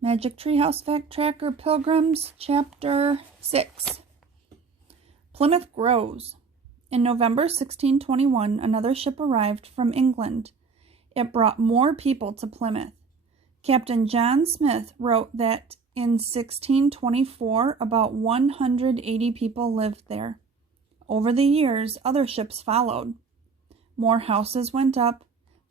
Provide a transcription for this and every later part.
Magic Treehouse Fact Tracker Pilgrims, Chapter 6. Plymouth grows. In November 1621, another ship arrived from England. It brought more people to Plymouth. Captain John Smith wrote that in 1624, about 180 people lived there. Over the years, other ships followed. More houses went up.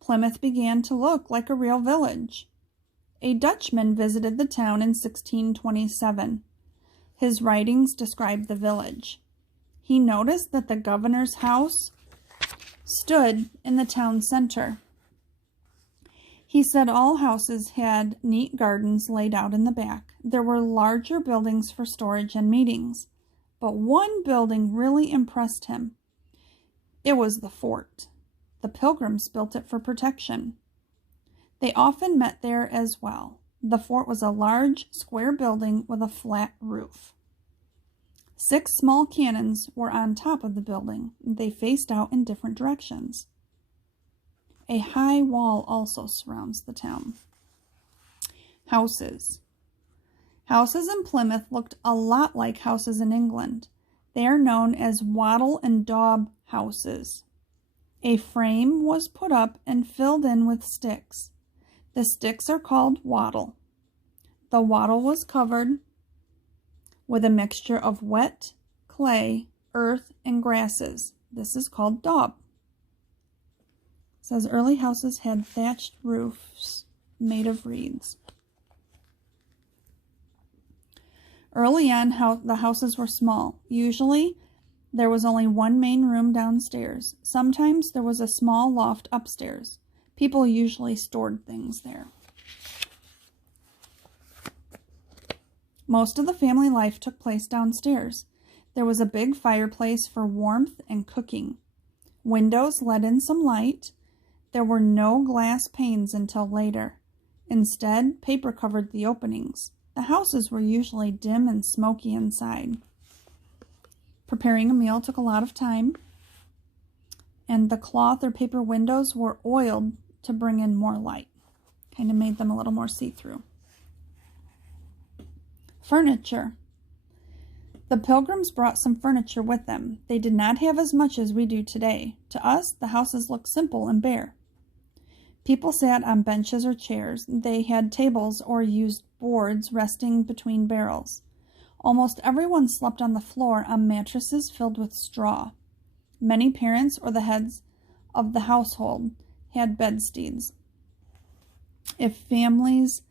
Plymouth began to look like a real village. A Dutchman visited the town in 1627. His writings describe the village. He noticed that the governor's house stood in the town center. He said all houses had neat gardens laid out in the back. There were larger buildings for storage and meetings, but one building really impressed him. It was the fort. The Pilgrims built it for protection. They often met there as well. The fort was a large, square building with a flat roof. 6 small cannons were on top of the building. They faced out in different directions. A high wall also surrounds the town. Houses. Houses in Plymouth looked a lot like houses in England. They are known as wattle and daub houses. A frame was put up and filled in with sticks. The sticks are called wattle. The wattle was covered with a mixture of wet, clay, earth, and grasses. This is called daub. It says early houses had thatched roofs made of reeds. Early on, the houses were small. Usually, there was only one main room downstairs. Sometimes there was a small loft upstairs. People usually stored things there. Most of the family life took place downstairs. There was a big fireplace for warmth and cooking. Windows let in some light. There were no glass panes until later. Instead, paper covered the openings. The houses were usually dim and smoky inside. Preparing a meal took a lot of time, and the cloth or paper windows were oiled to bring in more light. Kind of made them a little more see-through. Furniture. The Pilgrims brought some furniture with them. They did not have as much as we do today. To us, the houses looked simple and bare. People sat on benches or chairs. They had tables or used boards resting between barrels. Almost everyone slept on the floor on mattresses filled with straw. Many parents or the heads of the household had bedsteads. If families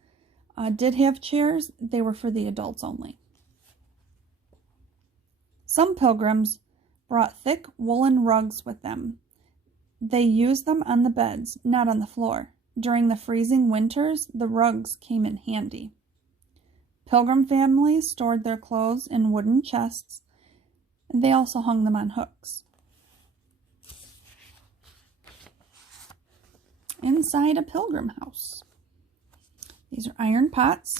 did have chairs, they were for the adults only. Some pilgrims brought thick woolen rugs with them. They used them on the beds, not on the floor. During the freezing winters, the rugs came in handy. Pilgrim families stored their clothes in wooden chests, and they also hung them on hooks. Inside a pilgrim house. These are iron pots.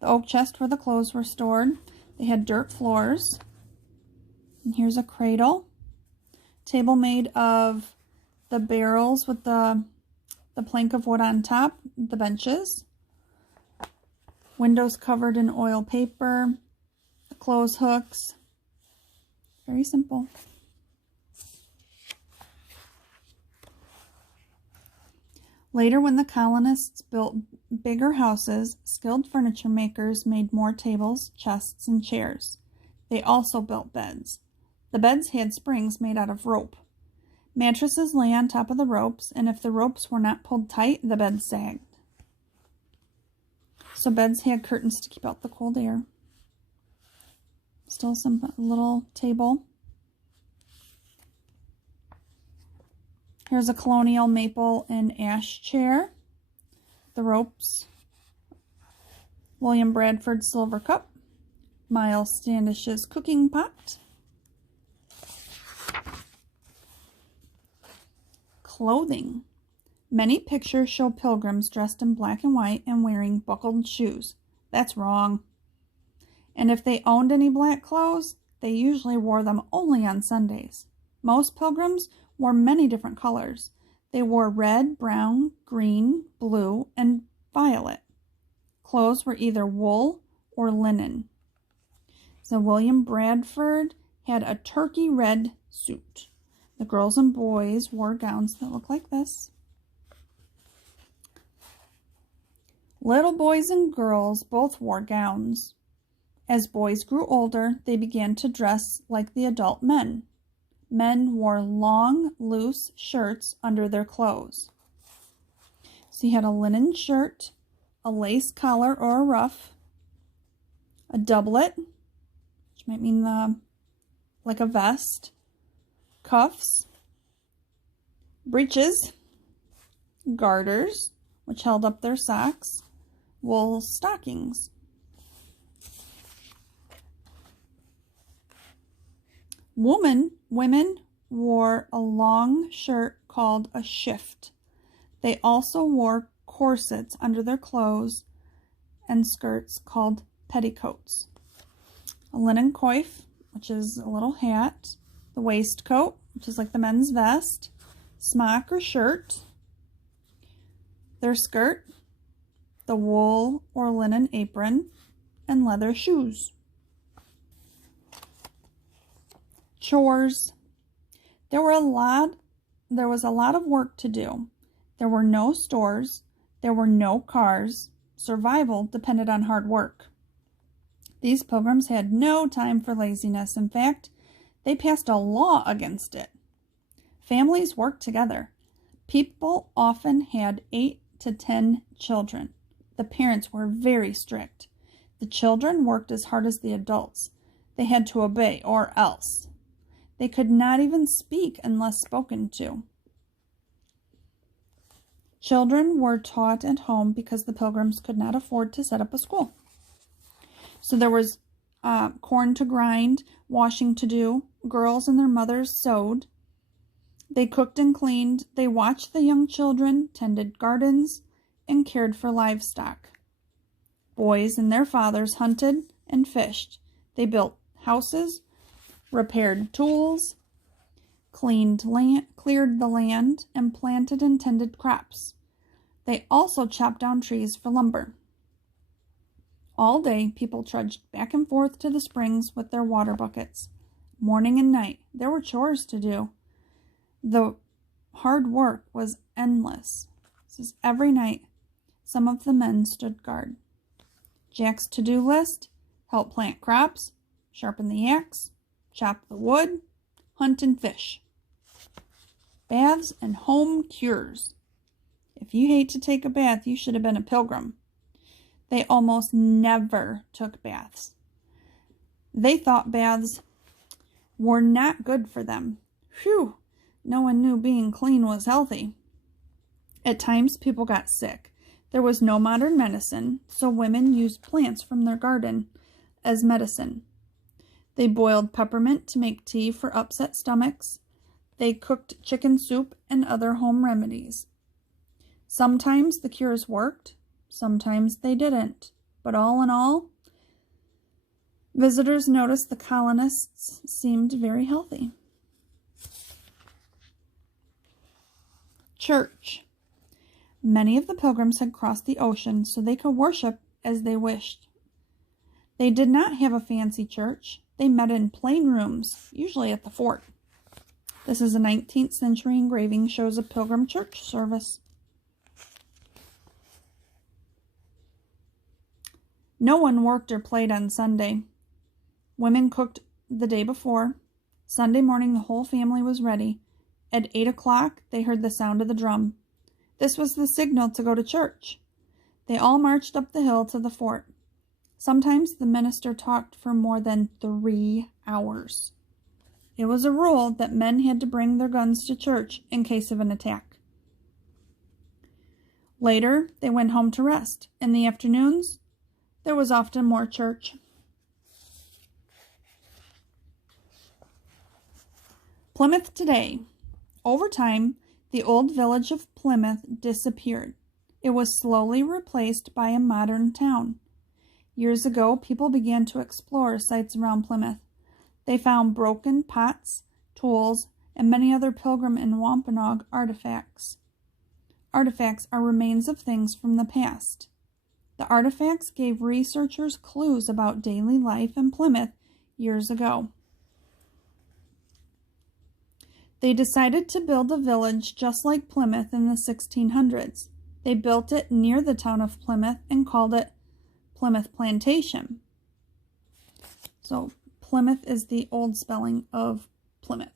The oak chest where the clothes were stored. They had dirt floors. And here's a cradle. Table made of the barrels with the plank of wood on top. The benches. Windows covered in oil paper. The clothes hooks. Very simple. Later, when the colonists built bigger houses, skilled furniture makers made more tables, chests, and chairs. They also built beds. The beds had springs made out of rope. Mattresses lay on top of the ropes, and if the ropes were not pulled tight, the bed sagged. So beds had curtains to keep out the cold air. Still some little table. Here's a colonial maple and ash chair. The ropes. William Bradford's silver cup. Miles Standish's cooking pot. Clothing. Many pictures show pilgrims dressed in black and white and wearing buckled shoes. That's wrong. And if they owned any black clothes, they usually wore them only on Sundays. Most pilgrims wore many different colors. They wore red, brown, green, blue, and violet. Clothes were either wool or linen. So William Bradford had a turkey red suit. The girls and boys wore gowns that look like this. Little boys and girls both wore gowns. As boys grew older, they began to dress like the adult men. Men wore long, loose shirts under their clothes. So you had a linen shirt, a lace collar or a ruff, a doublet, which might mean like a vest, cuffs, breeches, garters, which held up their socks, wool stockings. Women wore a long shirt called a shift. They also wore corsets under their clothes and skirts called petticoats. A linen coif, which is a little hat, the waistcoat, which is like the men's vest, smock or shirt, their skirt, the wool or linen apron, and leather shoes. Chores. There was a lot of work to do. There were no stores. There were no cars. Survival depended on hard work. These pilgrims had no time for laziness. In fact, they passed a law against it. Families worked together. People often had 8 to 10 children. The parents were very strict. The children worked as hard as the adults. They had to obey, or else. They could not even speak unless spoken to. Children were taught at home because the pilgrims could not afford to set up a school. So there was corn to grind, washing to do. Girls and their mothers sewed. They cooked and cleaned. They watched the young children, tended gardens, and cared for livestock. Boys and their fathers hunted and fished. They built houses, repaired tools, cleared the land, and planted and tended crops. They also chopped down trees for lumber. All day, people trudged back and forth to the springs with their water buckets. Morning and night, there were chores to do. The hard work was endless. This is every night, some of the men stood guard. Jack's to-do list: help plant crops, sharpen the axe, chop the wood, hunt and fish. Baths and home cures. If you hate to take a bath, you should have been a pilgrim. They almost never took baths. They thought baths were not good for them. Phew, no one knew being clean was healthy. At times, people got sick. There was no modern medicine, so women used plants from their garden as medicine. They boiled peppermint to make tea for upset stomachs. They cooked chicken soup and other home remedies. Sometimes the cures worked, sometimes they didn't. But all in all, visitors noticed the colonists seemed very healthy. Church. Many of the pilgrims had crossed the ocean so they could worship as they wished. They did not have a fancy church. They met in plain rooms, usually at the fort. This is a 19th century engraving, shows a pilgrim church service. No one worked or played on Sunday. Women cooked the day before. Sunday morning, the whole family was ready. At 8 o'clock, they heard the sound of the drum. This was the signal to go to church. They all marched up the hill to the fort. Sometimes the minister talked for more than 3 hours. It was a rule that men had to bring their guns to church in case of an attack. Later, they went home to rest. In the afternoons, there was often more church. Plymouth today. Over time, the old village of Plymouth disappeared. It was slowly replaced by a modern town. Years ago, people began to explore sites around Plymouth. They found broken pots, tools, and many other Pilgrim and Wampanoag artifacts. Artifacts are remains of things from the past. The artifacts gave researchers clues about daily life in Plymouth years ago. They decided to build a village just like Plymouth in the 1600s. They built it near the town of Plymouth and called it Plymouth Plantation. So Plymouth is the old spelling of Plymouth.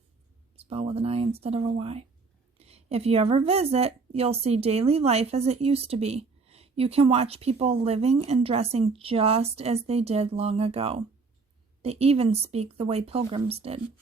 Spelled with an I instead of a Y. If you ever visit, you'll see daily life as it used to be. You can watch people living and dressing just as they did long ago. They even speak the way Pilgrims did.